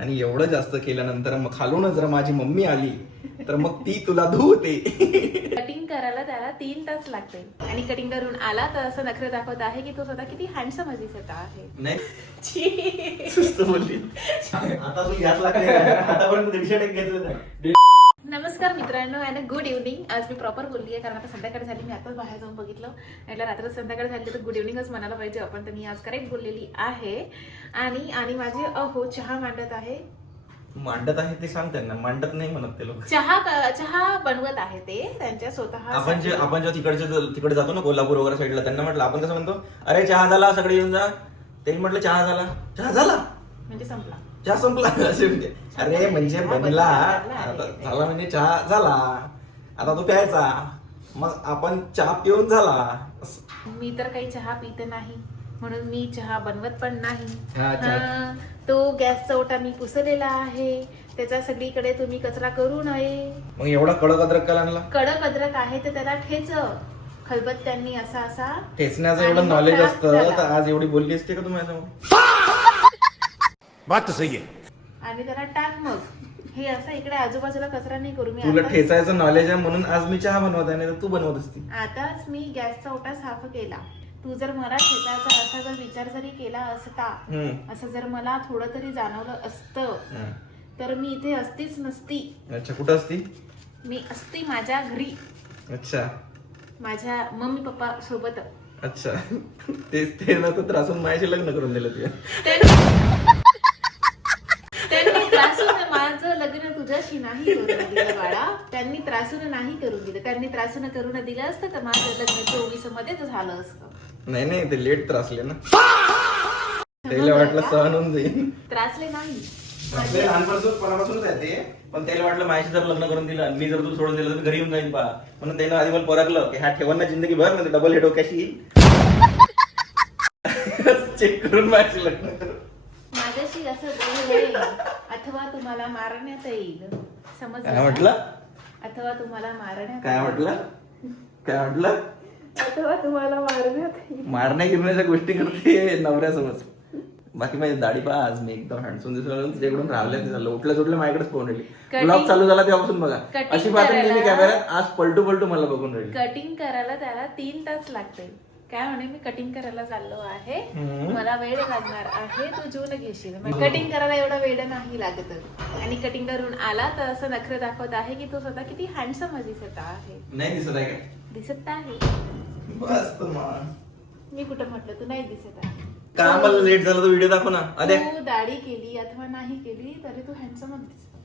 आणि एवढं जास्त केल्यानंतर मग खालून जर माझी मम्मी आली तर मग ती तुला धुवते. कटिंग करायला त्याला 3 तास लागते आणि कटिंग करून आला तर असं नखरे दाखवत आहे की तो स्वतः किती हँडसम दिसत आहे. नाही सुस्त बोलली. आता तू यातला काय आतापर्यंत 150 घेतलं. नमस्कार मित्रांनो आणि गुड इव्हनिंग. आज मी प्रॉपर बोलली आहे कारण आता संध्याकाळ झाली. मी आताच बाहेर जाऊन बघितलं म्हटलं रात्र संध्याकाळ झाली तर गुड इव्हनिंगच म्हणायला पाहिजे आपण. तर मी आज करेक्ट बोललेली आहे. आणि माझे चहा मांडत आहे. मांडत आहे ते सांग त्यांना, मांडत नाही म्हणत ते लोक. चहा बनवत आहे ते त्यांच्या स्वतः. आपण जेव्हा तिकडे जातो ना कोल्हापूर वगैरे साईडला, त्यांना म्हटलं आपण कसं म्हणतो, अरे चहा झाला सगळे येऊन जा. ते म्हटलं चहा झाला म्हणजे संपला, चहा संपला असे म्हणजे. अरे म्हणजे बनला आता झाला म्हणजे चहा झाला, आता तो प्यायचा, मग आपण चहा पिऊन झाला. मी तर काही चहा पित नाही म्हणून मी चहा बनवत पण नाही. तो गॅसचा ओटा मी पुसलेला आहे, त्याचा सगळीकडे तुम्ही कचरा करू नये. मग एवढा कडक अद्रक का आणला? कडक अद्रक आहे तर त्याला ठेच खलबत्त्यांनी असा ठेचण्याचं एवढं नॉलेज असतं तर आज एवढी बोलली असते का तुम्ही? बात तर सही आहे. आणि त्याला टाक. मग हे असं इकडे आजूबाजूला कचरा नाही करू. मी तुला ठेचायचं नॉलेज आहे म्हणून आज मी चहा बनवत आहे, नाही तर तू बनवत असती. आताच मी गॅसचा ओटा साफ केला. तू जर मला ठेचायचा असा जर विचार जरी केला असता, असं जर मला थोडं तरी जाणवलं असतं तर मी इथे असतीच नसती. अच्छा, कुठं असती? मी असती माझ्या घरी. अच्छा, माझ्या मम्मी पप्पा सोबत. अच्छा, तेच ते ना तर त्रासून माझ्याशी लग्न करून दिलं तुझ्या. त्यांनी त्रासून माझं लग्न तुझ्याशी नाही करून दिलं बाळा. त्यांनी त्रासून नाही करून दिलं. त्यांनी त्रासून करून दिलं असतं तर माझं लग्न 24 मध्येच झालं असतं. नाही ते लेट त्रासले ना, त्याला वाटलं सहन होऊन जाईल. त्रासले नाही, लहानपणापासूनच आहे ते. पण त्याला वाटलं माझ्याशी जर लग्न करून दिलं, मी जर तू सोडून दिलं तर घरी येऊन जाईल पा. म्हणून त्यानं आधी मला परखलं की ह्या ठेवण ना जिंदगी भर, म्हणजे डबल हेड डोक्याशी येईल. चेक करून माझ्याशी लग्न कर. माझ्याशी असं बोलू अथवा तुम्हाला मारण्यात येईल. समज काय म्हटलं? अथवा तुम्हाला मारण्यात. काय म्हटलं? अथवा तुम्हाला मारण्यात येईल. मारण्या गिरण्याच्या गोष्टी करते नवऱ्यासोबत. बाकी माझी दाढी पहा, आज मी एकदम हँडसम दिसलो. तुझ्याकडून राहिल्या झालं, उठल्या माझ्याकडेच पाहून राहिली. ब्लॉग चालू झाला तेव्हापासून बघा अशी पाहते मी कॅमेऱ्यात. आज पलटू मला बघून राहिली. कटिंग करायला त्याला 3 तास लागते. काय म्हणे, मी कटिंग करायला चाललो आहे, मला वेळ लागणार आहे, तू जून घेशील. कटिंग करायला एवढा वेळ नाही लागत. आणि कटिंग करून आला तर असं नखरे दाखवत आहे की तो स्वतः किती हँडसम दिसत आहे. नाही दिसत आहे का? दिसत आहे. बस तर मग मी कुठं म्हटलं तू नाही दिसत आहे. का मला लेट झाला तो व्हिडिओ दाखव ना. अरे तू दाढी केली अथवा नाही केली तरी तू हँडसमच दिसतो.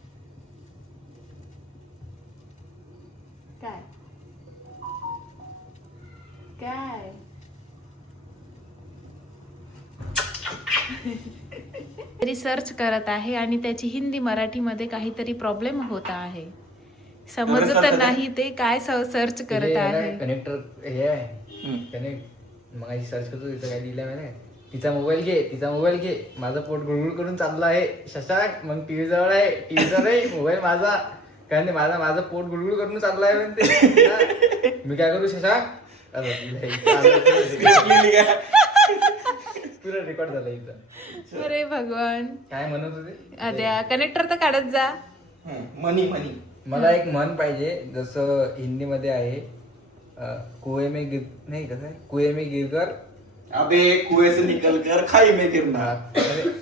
काय काय तरी सर्च करत आहे आणि त्याची हिंदी मराठी मध्ये काहीतरी प्रॉब्लेम होत आहे. समजत नाही ते काय सर्च करत आहे. कनेक्टर हे आहे कनेक्ट. मग सर्च करतो तिथं काय दिलं माहिती. तिचा मोबाईल घे, माझं पोट गुळगुळ करून चाललं आहे शशांक. मग टीव्ही जवळ आहे मोबाईल माझा. काय नाही माझं पोट गुळगुळ करून चाललं आहे म्हणते. मी काय करू शशांक? पुरा रेकॉर्ड झाला इथं. अरे भगवान, काय म्हणत होते? अद्या कनेक्टर तर काढत जा. मनी मला एक म्हण पाहिजे, जसं हिंदीमध्ये आहे कुएं में गिर, नाही कसं आहे, कुएं में गिरकर, अबे कुएं से निकल कर खाई में गिरना.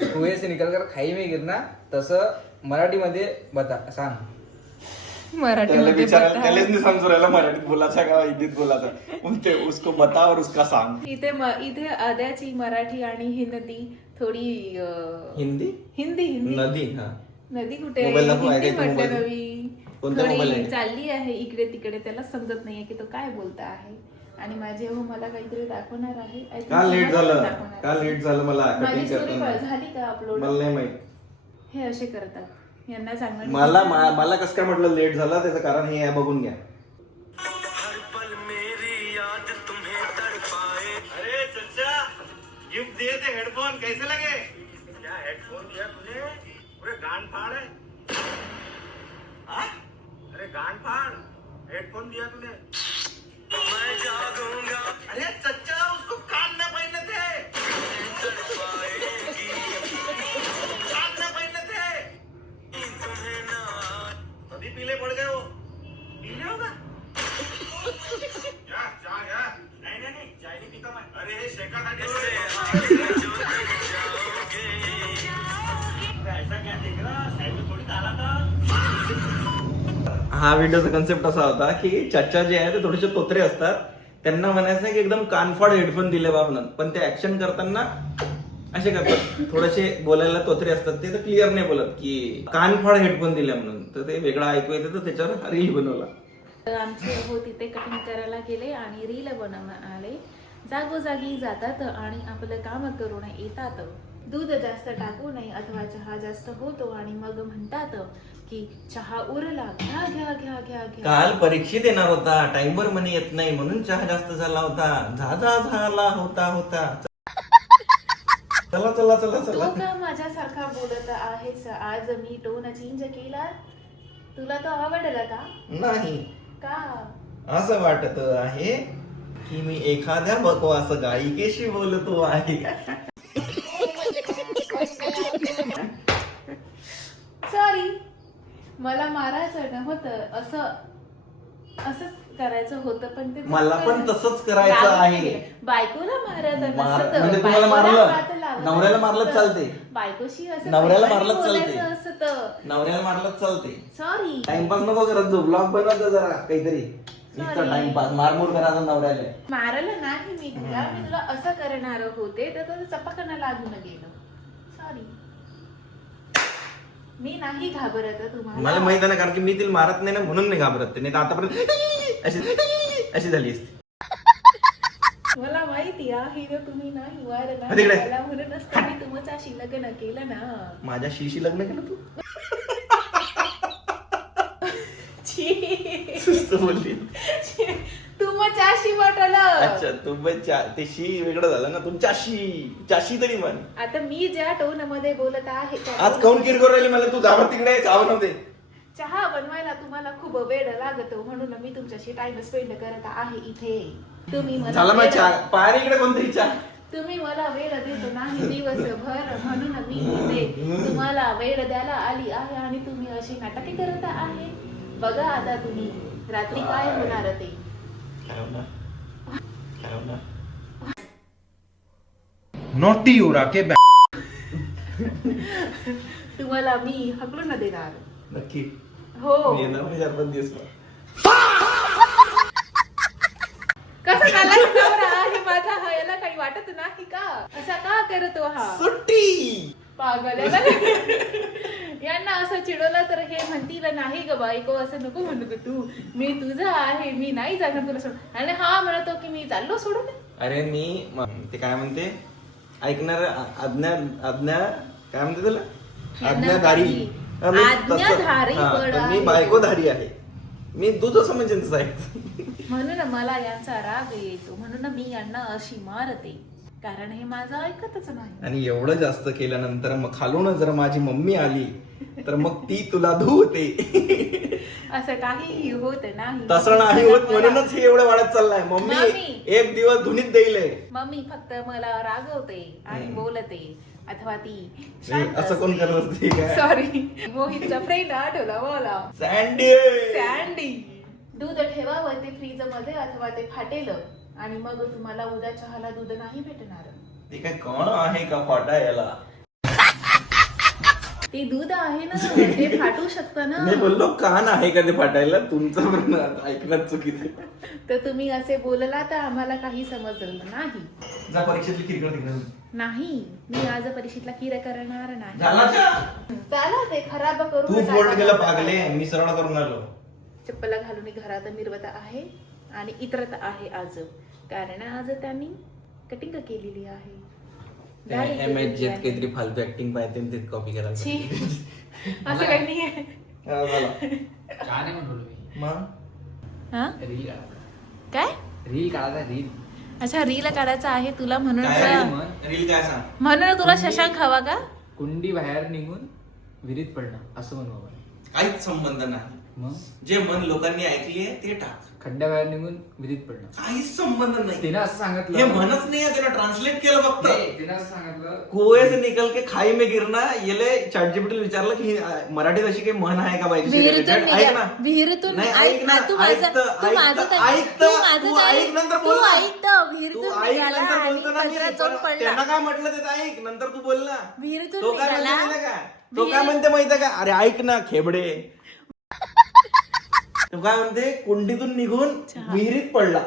कुएं से निकल कर खाई में गिरना. तसं मराठीमध्ये बता सांग. मराठीमध्ये त्यालाच नाही समजू राहिला मराठीत बोलायचा का हिंदीत बोलायचा. ते उसको बता और उसका सांग. इथे अद्याची मराठी आणि हिंदी थोडी हिंदी नदी कुठे हिंदी म्हटलं नवी थोडी चालली आहे इकडे तिकडे. त्याला समजत नाहीये की तो काय बोलता आहे. आणि माझे मला काहीतरी दाखवणार आहे. का लेट झालं मला कटिंग करताना. झाली का अपलोड? मला नाही माहित. हे असे करतात, यांना सांगणार. मला कसं काय म्हटलं लेट झालं, त्याचं कारण हे आहे, बघून घ्या. अरे चचा, गिफ्ट दिए थे हेडफोन, कैसे लगे? क्या हेडफोन दिया तूने? पूरे गांड फाड़ है. अरे गांड फाड़, हेडफोन दिया तूने. मैं जागूंगा. अरे चचा, उसको कान में पहनने थे. कान में पहनने थे. ऐसा क्या देख रहा साइड में थोड़ी काला था. हा व्हिडिओचा कन्सेप्ट असा होता की चाचा जे आहे ते थोडेसे तोत्रे असतात, त्यांना म्हणायचं की एकदम कानफाड हेडफोन दिले बा म्हणून, पण ते ऍक्शन करताना असे करतात, थोडेसे बोलायला तोत्रे असतात ते तर क्लिअर नाही बोलत की कानफाड हेडफोन दिले म्हणून, तर ते वेगळं ऐकू येते, तर त्याच्यावर रील बनवला. आमचे हो तिथे कटिंग करायला गेले आणि रील बनवून आले. जागोजागी जातात आणि आपलं काम करून येतात. दूध जास्त टाकू नये अथवा चहा जास्त होतो आणि मग म्हणतात की चहा उरला, घ्या घ्या घ्या घ्या घ्या. काल परीक्षेत येणार होता, टाइमवर मनी येत नाही म्हणून चहा जास्त झाला होता, झाला होता. चला चला चला तू चला. का माझ्यासारखा बोलत आहेस? आज मी टोन चेंज केला, तुला तो आवडला का? नाही, का? असं वाटत आहे की मी एखाद्या बकवास गायिकेशी बोलतो आहे. सॉरी, मला मारायचं नव्हतं, असंच करायचं होतं, पण ते मला पण तसंच करायचं आहे. बायकोला मारायचं नसतं, म्हणजे तुम्हाला बायकोला हात मारलं, लावायचा नवऱ्याला नसतं. मारलं चालते, बायकोशी असं नवऱ्याला प्रेमाने मारलं चालते. बोलायचं असतं. नवऱ्याला मारलं चालते. सॉरी, टाइमपास नको करत जो, ब्लॉग बनवत जरा काहीतरी, नुसतं टाइमपास मारमूर करायचं नवऱ्याला. मारलं नाही मी तुला, मी तुला असं करणार होते तर तुझं चपाकांना लागून गेलं. सॉरी, मी नाही घाबरत तुम्हाला. मला माहित आहे ना, कारण की मी तिला मारत नाही ना, म्हणून नाही घाबरत. नाही तर आतापर्यंत अशी झाली असती. मला माहिती आहे ना तुम्ही नाही मारला तिकडे. मला, म्हणून असतं मी तुमच्याशी लग्न केलं ना. माझ्या शीशी लग्न केलं तू? छी. सुस्त बोलली. तुमच्याशी म्हटलं. अच्छा, तुमच्या ते शी वेगळं झालं ना, तुमच्याशी तरी म्हण. आता मी ज्या टोन मध्ये बोलत आहे त्या आज काऊन किरकोळ राहिली मला, तू जावर तिकडे चहा बनवते. चहा बनवायला तुम्हाला खूप वेळ लागतो, म्हणून मी तुमच्याशी टाइम स्पेंड करत आहे इथे. तुम्ही मला झाला मग वेळ- चहा, पाणी इकडे कोणतरी चहा. तुम्ही मला वेळ देत नाही दिवसभर, म्हणून मी इथे तुम्हाला वेळ द्यायला आली आहे आणि तुम्ही अशी नाटके करत आहे. बघा आता तुम्ही रात्री काय होणार ते. काय होणार? नॉटी उरा के तुम्हाला मी हकलून देणार. नक्की हो. मी येणार नाही 4-5 दिवस. कसा नालायक नवरा आहे माझा हा, याला काही वाटत नाही का? असा का करतो हा सुट्टी पागल? यांना असं चिडवलं तर हे म्हणतील नाही ग बायको, असं नको म्हणू ग तू, मी तुझा आहे, मी नाही जाणार तुला सोडून. आणि हा म्हणतो की मी चाललो सोडून. अरे मी ते काय म्हणते, ऐकणार आज्ञा काय म्हणते तुला, आज्ञाधारी. आज्ञाधारी हा, बळ तर मी आहे. बायकोधारी आहे. मी दूध असं म्हणजे तसं आहे. म्हणून मला यांचा राग येतो, म्हणून मी यांना अशी मारते, कारण हे माझं ऐकतच नाही. आणि एवढं जास्त केल्यानंतर मग खालून जर माझी मम्मी आली तर मग ती तुला धुवते. असं काही होत नाही. तसं नाही होत, म्हणूनच हे एवढं वाढत चाललंय. Mummy mummy. एक दिवस धुनीत देईल. मम्मी फक्त मला रागवते आणि बोलते, अथवा ती असं कोण करत असते काय? सॉरी, मोहितचा फ्रेंड आठवला मला, सँडी. सँडी. दूध ठेवावं ते फ्रीज मध्ये अथवा ते फाटेल आणि मग तुम्हाला उद्या चहाला दूध नाही भेटणार. ते काय कोण आहे का फाटा याला? ते दूध आहे ना, ते फाटू शकतं ना. मी बोललो कान आहे का ते फाटायला, तुमचं पण ऐकण्यात चुकीचं. तर तुम्ही असे बोलला तर आम्हाला काही समजलं नाही. जा परीक्षेतली किरकोळ तिकडे. नाही, मी आज परीक्षेतला किर करणार नाही. झाला चहा? चला ते खराब करू तू नका. फोल्ड केलं पागले, मी सरळ करून आलो. चप्पल घालून घरात मिरवत आहे आणि इतरत आहे आज, कारण आज त्यांनी कटिंग केलेली आहे. दाढी केलेली आहे. काहीतरी फालतू ऍक्टिंग पाहिजे ते कॉपी करायला. छी. असं काही नाही आहे. का नाही म्हणलो मी, मग हा? रील काढा, काय? रील काढा, रील. अच्छा, रील काढायचा आहे तुला, म्हणून रील काय सांग. म्हणून तुला शशांक हवा का? कुंडी बाहेर निघून विहिरीत पडणं असं म्हणू आपण. काहीच संबंध नाही. मग जे मन लोकांनी ऐकली आहे ते टाक. खड्ड्या बाहेर निघून विहिरीत पडणं काहीच संबंध नाही. तिने असं हे सांगितलं म्हणच नाही, त्यानं ट्रान्सलेट केलं फक्त. तिने असं सांगितलं कुएं से निकल के खाई में गिरना. येले चॅटजीपीटी विचारलं की मराठीत अशी काही म्हण आहे का पाहिजे? विहिरीतून ऐक ना. विहिरीतून नाही, ऐक ऐक ना, तू माझं ऐकतं, तू माझं ऐकतं, काय- ऐकतं. तू माझं तू काय- ऐक नंतर तू बोल ना. ऐकतं तू विहिरीतून ऐक निघाला नंतर आणि बोलतो ना मी. पदरात जाऊन पडला. त्यांना काय म्हटलं ते ऐक, नंतर तू बोल ना. विहिरीतून तो काय निघाला. म्हणते माहिती का? तो काय म्हणते माहिती का? अरे ऐक ना खेबडे. तो काय म्हणते, कुंडीतून निघून विहिरीत पडला.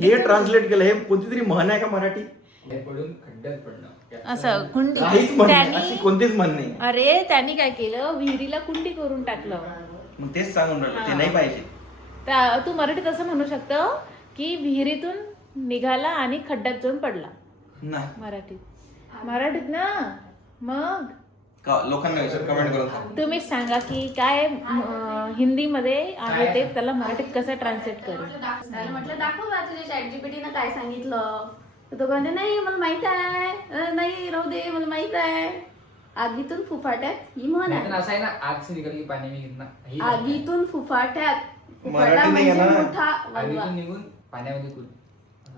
हे ट्रान्सलेट केलं. हे कोणती तरी म्हण आहे का मराठी? पडून खड्ड्यात पडणं असं कुंडी काहीच म्हण नाही, अशी त्यांनी कोणतीच म्हण नाही. अरे त्यांनी काय केलं विहिरीला कुंडी करून टाकलं. मग तेच सांगून राहिलं, ते नाही पाहिजे. तू मराठीत असं म्हणू शकतो की विहिरीतून निघाला आणि खड्ड्यात जाऊन पडला. नाही मराठीत ना. मग लोकांना विचार, कमेंट करून सांग. तुम्हीच सांगा की काय हिंदीमध्ये आहे ते, त्याला मराठीत कसं ट्रान्सलेट करू. त्याला म्हटलं दाखव बा तुझ्या चॅटजीपीटीनं काय सांगितलं. तर तो म्हणते नाही मला माहित आहे, नाही राहू दे मला माहित आहे. आगीतून फुफाट्यात ही म्हण नाहीतर आहे. असं आहे ना, आग से निकल के पाणी में गिरना. ही आगीतून फुफाट्यात. मराठी फुफाटा नाही आहे म्हणजे ना. मोठा वल्वा. आगीतून निघून पाण्यामध्ये कूद.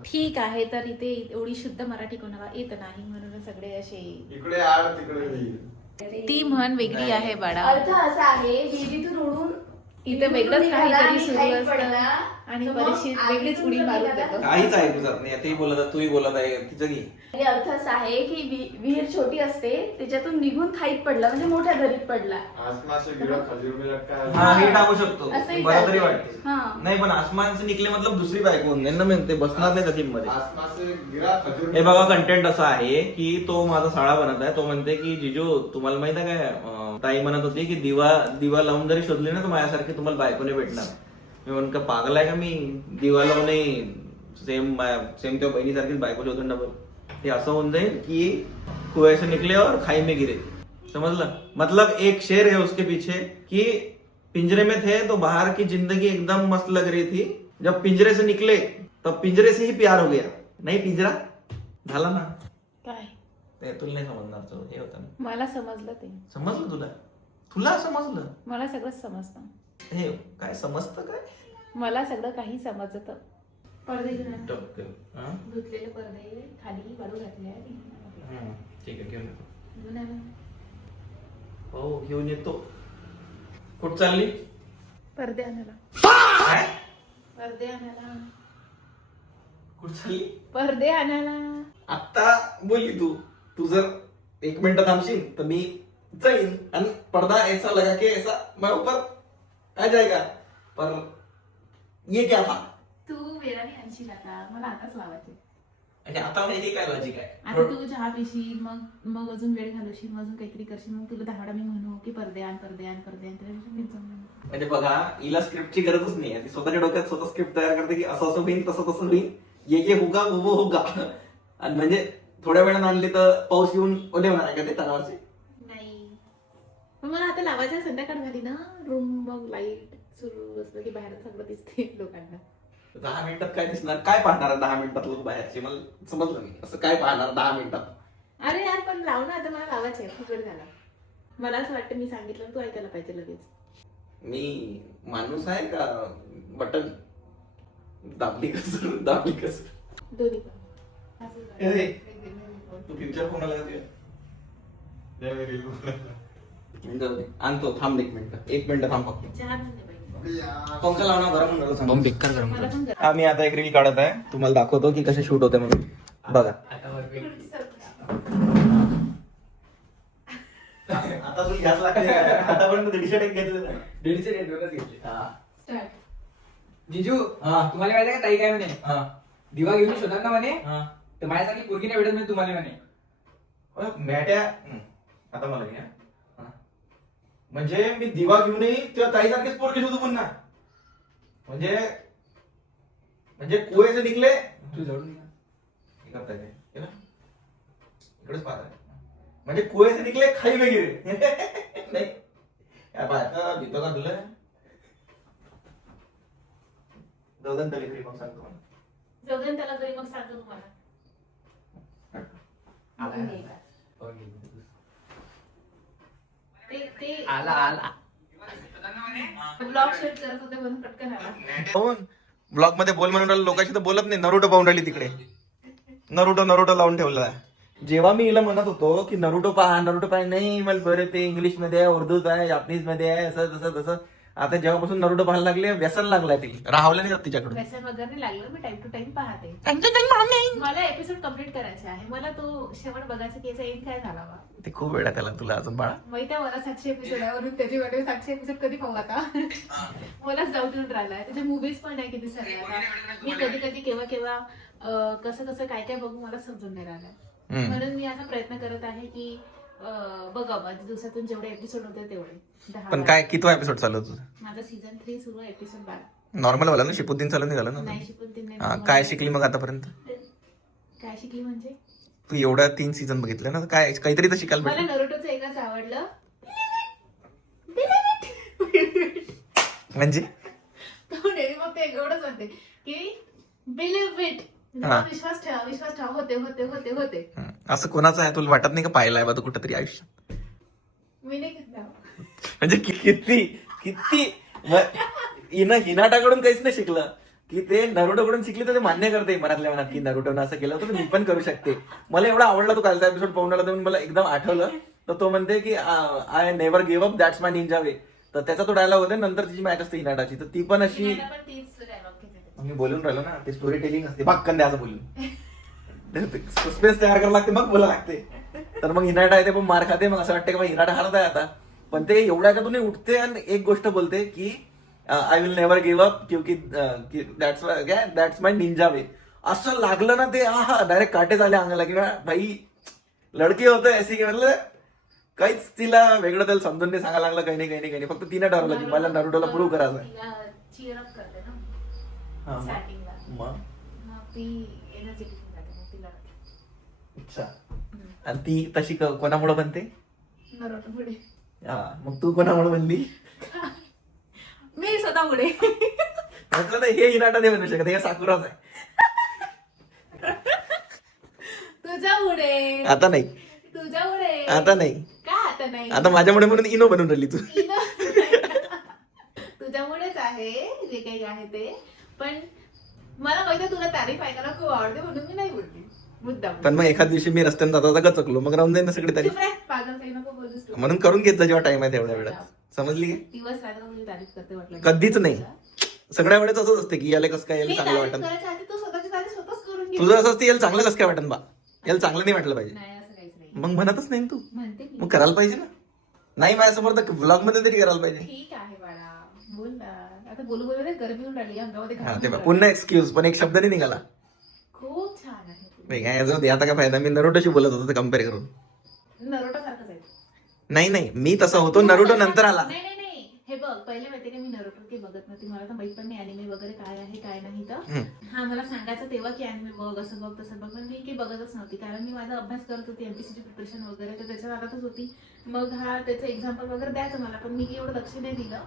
ठीक आहे, तर इथे एवढी शुद्ध मराठी कोणाला येत नाही म्हणून सगळे असे. इकडे आड तिकडे विहीर. ती म्हण वेगळी आहे बाळा. अर्थ असा आहे विहिरीतून उडून इथं वेगळंच निघाला काहीतरी आणि सुरू खाईत असतं पडला. आणि तर मग बरीचशी वेगळीच उडी मारून निघाला. देतो. काहीच ऐकू जात नाही. तेही बोलत आहे, तूही बोलत आहे, तिचं घे. आणि अर्थ असा आहे की विहीर छोटी असते त्याच्यातून निघून खाईत पडला म्हणजे मोठ्या दरीत पडला. आसमान से गिरा खजूर में लटका है. हा, हे टाकू शकतो. असंही बरं तरी चालते. वाटते. हा. नाही पण आसमान से निकले मतलब दुसरी बायको होऊन जाईल ना, मग ते बसणार नाही त्या मध्ये. आसमान से गिरा खजूर हे बघा, कंटेंट असा आहे की तो माझा साळा बनत आहे. तो म्हणते की जिजू तुम्हाला माहित आहे काय, ताई म्हणत होती की दिवा लावून जरी शोधली ना तर माझ्यासारखी तुम्हाला बायकोने भेटणार. मी म्हणून का पागल आहे का मी, दिवा लावून सेम त्या बहिणीसारखीच बायको शोधून डबल. ते असं होऊन जाईल की कुएं से निकले और खाई में गिरे. समझलं? मतलब एक शेर है उसके पीछे कि पिंजरे में थे तो बाहर की जिंदगी एकदम मस्त लग रही थी, जब पिंजरे से निकले तब पिंजरे से ही प्यार हो गया. नाही पिंजरा झाला ना. काय ते तुला नाही समजणार. तो हे होतं ना. मला समजलं ते. समजलं तुला समजलं. मला सगळं समजतं. हे काय समजतं काय? मला सगळं काही समजतं. पडदे घेऊन आण. हा? धुतलेले पडदे खाली वाळू घातले आहे. हम्म, ठीक आहे, घेऊन येतो. घेऊन आण. हो, घेऊन येतो. कुठं चालली? पडदे आणायला. काय? पडदे आणायला. कुठं चालली? पडदे आणायला. आता बोली तू जर 1 मिनिट थांबशील तर मी जाईन आणि पडदा ऐसा लगा के ऐसा मैं ऊपर आ जाएगा. पर ये क्या था? तू वेळाने आणशील आता. मला आताच लावायचे. आणि आता माहिती काय लॉजिक आता आहे? तू चहा पिशील, मग अजून वेळ घालवशील, मग अजून काहीतरी करशील, मग तुला 10 वेळा मी म्हणू की पडदे आण पडदे आण पडदे आण. त्याच्यापेक्षा मीच जाऊन आणू. म्हणजे बघा, हिला स्क्रिप्टची गरजच नाही. ती स्वतःच्या डोक्यात स्वतः स्क्रिप्ट तयार करते की असं असं होईल, तसं तसं होईल, ये होगा वो होगा. आणि म्हणजे थोड्या वेळानं आणली तर पाऊस येऊन ओले होणार आहे का ते तणावाचे? नाही, पण मला आता लावायचं. संध्याकाळ झाली ना, रूम मग लाईट सुरू असलं की बाहेर सगळं दिसते लोकांना. 10 मिनिटात काय दिसणार? काय पाहणार 10 मिनिटात लोक बाहेरचे? मला समजलं नाही. असं काय पाहणार 10 मिनिटात? अरे यार पण लाव ना आता. मला लावायचं आहे. खूप वेळ झाला. मला असं वाटतं मी सांगितलं तू ऐकायला पाहिजे लगेच. मी माणूस आहे का बटन दाबली कसं दोन्ही पण. तू फ्युचर कोणाला जय मेरी लूट. आणतो. थांब 1 मिनिट. 1 मिनिट थांब फक्त. चहा पण दे बाई. पंखा लावणार गरम होणार सांग. बॉम्ब बेकार गरम मला पण हा, मी आता एक रील काढत आहे, तुम्हाला दाखवतो की कसे शूट होते म्हणून. बघा आता तू घ्यास लागते. आतापर्यंत 150 टक्के घेतले. 150 रेट वरच घेतले. स्टार्ट. जिजू हा. तुम्हाला माहिती आहे का ताई काय म्हणे, हा, दिवा घेऊन शोधा ना म्हणे, हा. तर माझ्यासारखी पोरगी नाही भेटत म्हणे तुम्हाला म्हणे. मॅट्या आता मला घ्या. म्हणजे मी दिवा घेऊनही त्या ताईसारखेच पोरगे शोधू पुन्हा. म्हणजे कुएं से निकले. तू जवळून ये. हे करताय काय? हे ना? इकडेच पाहताय. म्हणजे कुएं से निकले खाई में गिरे. नाही या पाहता देतो का तुला? जाऊदन तरी घरी मग सांगतो मला. जाऊ दे ना त्याला घरी, मग सांगतो तुम्हाला. आला. नाही का? पाहून घे. ते आला ब्लॉग शूट करत होते म्हणून पटकन आला. ब्लॉग मध्ये बोल म्हणून राहिलं, लोकांशी तर बोलत नाही. नरुटो पाहून राहिली तिकडे, नरुटो लावून ठेवला आहे. जेव्हा मी हिला म्हणत होतो की नरुटो पहा, नाही मला बरं ते इंग्लिश मध्ये आहे, उर्दूत आहे, जापनीज मध्ये आहे, असं तसं तसं. आता जेव्हापासून नरुटो पाहायला लागले, व्यसन लागलाय ती, राहवलं नाही जात तिच्याकडून. व्यसन वगैरे नाही लागलं, मी टाइम टू टाइम पाहते. मला एपिसोड कम्प्लीट करायचे आहे. मला तो शेवट बघायचा की याचा एंड काय झाला बा. ते खूप वेळा त्याला तुला अजून बाळा. माहिती आहे मला 700 एपिसोड आहे, वरून त्याची वाटे 700 एपिसोड कधी पाहू आता. मलाच डाऊट येऊन राहिलाय. त्याच्या मूवीज पण आहे किती सारे आता. मी कधी कधी केव्हा कसं काय काय बघू मला समजून नाही राहिलं. म्हणून मी असा प्रयत्न करत आहे की बघा दिवसातून जेवढे एपिसोड होते तेवढे. पण काय किती एपिसोड चालू होतं? माझा सीझन 3 सुरू आहे, एपिसोड 12. नॉर्मल वाला ना, शिपुद्दीन चालू निघाला ना. नाही शिकून काय शिकली मग आतापर्यंत? काय शिकली म्हणजे तू एवढ्या 3 सीझन बघितले ना, काय काहीतरी तर शिकायला मला भेटलं. नरुटोचं एकच आवडलं म्हणजे तो नेहमी फक्त एवढंच म्हणते की बिलीव्ह इट, विश्वास ठेवा, होते. असं कोणाचं आहे तुला वाटत नाही का पाहिलं आहे बा तू कुठंतरी आयुष्यात? मी नाही करणार. म्हणजे किती हिनाटाकडून काहीच नाही शिकलं की ते नरुटोकडून शिकली तर ते मान्य करते मनातल्या मनात की नरुटोनं असं केलं तर मी पण करू शकते. मला एवढा आवडला तो कालचा एपिसोड पाहून आला तर मला एकदम आठवलं. तर तो म्हणते की I never give up, that's my ninja way. तर त्याचा तो डायलॉग होता. नंतर तिची मॅच असते हिनाटाची, तर ती पण अशी हिनाटा पण तीच dialogue घेते. मी बोलून राहिलो ना, ते स्टोरी टेलिंग असते भक्कन द्यायचं बोलून. सस्पेन्स तयार करायला लागते मग बोला लागते. तर मग हिनाटा येते पण मार खाते. मग असं वाटतं की हिनाटा हरत आहे आता. पण ते एवढ्या का तुम्ही उठते आणि एक गोष्ट बोलते की I will never give up क्योंकि दॅट्स माय निंजा वे. असं लागलं ना ते डायरेक्ट काटे झाले अंगाला की भाई लडकी होतं ऐसी की म्हटलं काहीच तिला वेगळं त्याला समजून नाही सांगायला लागलं. काही नाही फक्त तिने ठरवलं की मला नरुटोला प्रूव्ह करायचं आहे. तिला cheer up करते ना स्टार्टिंगला, मग ती एनर्जेटिक जाते, मग तिला अच्छा. आणि ती तशी कोणामुळे बनते? नरुटो पुढे. मग तू कोणामुळे बनली? मी स्वतः पुढे. म्हटलं ना हे हिनाटा नाही बनवू शकत, हे साकुराच आहे. तुझ्या पुढे. आता नाही, तुझ्या पुढे. आता नाही, का आता नाही? आता माझ्यामुळे म्हणून इनो बनवून राहिली तू. तुझ्यामुळेच आहे जे काही आहे ते. पण मला माहिती तुला तारीफ ऐकायला खूप आवडते म्हणून मी नाही बोलली मुद्दाम. पण मग एखाद दिवशी मी रस्त्याने जाता चकलो मग राहून जाईल ना सगळी तारीफ. चुप रे, पागल काही नको बोलूस तू. म्हणून करून घेत जा जेव्हा टाइम आहे तेवढ्या वेळात. समजली की? दिवस रात्र तुझी तारीफ करते वाटलं. कधीच नाही. सगळ्या वेळेस असंच असते की याला कसं काय याला मी चांगलं तारीफ वाटत. करायच्या आधी तू स्वतःची तारीफ स्वतःच करून घे. तुझं असं असते याला चांगलं कसं काय वाटन बा, याला चांगलं नाही वाटलं पाहिजे. नाही असं काहीच नाही. मग म्हणतच नाही ना तू. म्हणते मी. मग करायला पाहिजे ना. नाही माझ्यासमोर तर व्लॉग मध्ये तरी करायला पाहिजे. ठीक आहे बाळा, बोल ना. आता बोलू गरमी होऊन राहिली अंगामध्ये. हा ते पुन्हा एक्सक्यूज, पण एक शब्द नाही निघाला. खूप छान आहे तू. नाही काय जाऊ दे, आता काय फायदा. मी नरुटोशी बोलत होतो कम्पेअर करून. नरुटो सारखंच आहे. नाही मी तसा होतो, नरुटो नंतर आला. नाही हे बघ, पहिले माहिती का मी नरुटो की बघत नव्हती. मला तर माहित पण नाही अॅनिमे वगैरे काय आहे काय नाही. तर हा मला सांगायचं तेव्हा की अॅनिमे बघ, असं बघ तसं बघ. पण मी की बघतच नव्हती, कारण मी माझा अभ्यास करत होती, एमपीसीची प्रिपरेशन वगैरे, तर त्याच्या नादातच होती. मग त्याचं एक्झाम्पल वगैरे द्यायचं मला, पण मी की एवढं लक्ष नाही दिलं.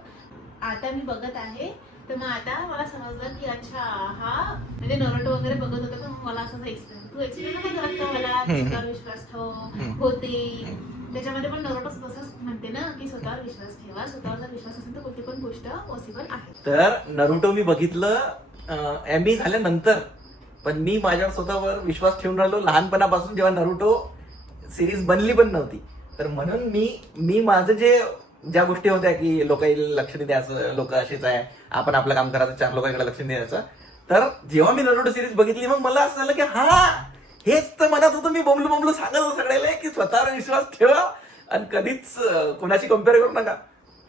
आता मी बघत आहे तर मग आता मला समजलं की अच्छा हा म्हणजे नरुटो वगैरे बघत होतं. पण मला असं एक्सप्लेन तू एक्सप्लेन नाही करत का मला स्वतःवर विश्वास ठेव होते. त्याच्यामध्ये पण नरुटो तसंच म्हणते ना की स्वतःवर विश्वास ठेवा, स्वतःवर जर विश्वास असेल तर कोणती पण गोष्ट पॉसिबल आहे. तर नरुटो मी बघितलं एमई झाल्यानंतर, पण मी माझ्या स्वतःवर विश्वास ठेवून राहिलो लहानपणापासून, जेव्हा नरुटो सिरीज बनली पण नव्हती. तर म्हणून मी माझं ज्या गोष्टी होत्या की लोकांना लक्ष नाही द्यायचं, लोक असेच आहे, आपण आपलं काम करायचं, 4 लोकांकडे लक्ष नाही द्यायचं. तर जेव्हा मी नरुटो सिरीज बघितली मग मला असं झालं की हेच तर म्हणत होतं मी, बोंबलू सांगत होतो सगळ्याला की स्वतःवर विश्वास ठेवा आणि कधीच कोणाशी कम्पेअर करू नका.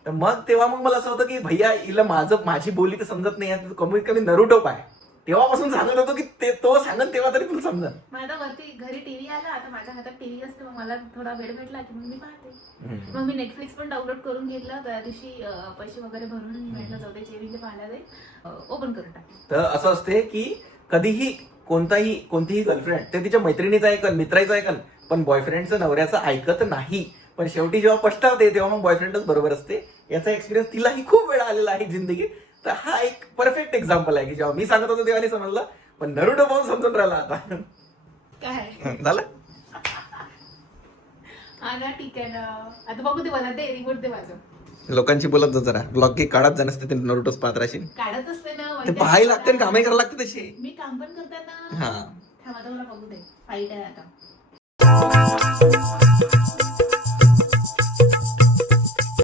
तर मग तेव्हा मग मला असं होतं की भैया हिला माझी बोली तर समजत नाही आहे, कमीत कमी नरुटो पाय. तेव्हापासून सांगत होतो की तो सांगत तेव्हा तरी तुला समजा. माझ्या वरती घरी टीव्ही आला, आता माझ्या हातात टीव्ही असते, मग मला थोडा वेळ भेटला की मग मी पाहते. मग मी नेटफ्लिक्स पण डाउनलोड करून घेतलं. त्या दिवशी पैसे वगैरे भरून भेटलं, जाऊ दे जेविंग पाहायला जाईल, ओपन करून टाकलं. तर असं असते की कधीही कोणतीही गर्लफ्रेंड ते तिच्या मैत्रिणीचं ऐकन, मित्राचं ऐकन, पण बॉयफ्रेंडचं नवऱ्याचं ऐकत नाही. पण शेवटी जेव्हा पछतावते तेव्हा मग बॉयफ्रेंडच बरोबर असते. याचा एक्सपिरियन्स तिलाही खूप वेळा आलेला आहे जिंदगी. तर हा एक परफेक्ट एक्झाम्पल आहे की जेव्हा मी सांगत होतो तेव्हा नाही समजलं, पण नरुटो पाहून समजून राहिला आता. काय झालं हा ना, ठीक आहे ना. आता बघू दे मला, ते रिमोट दे माझं. लोकांची बोलत जा जरा ब्लॉग की काढत जा नसते ते नरुटोस पाहत राहशील काढत असते ना ते पाहायला लागते आणि कामही करायला लागते तसे मी काम पण करते ना. हा थांबा बघू दे फाईट आहे आता.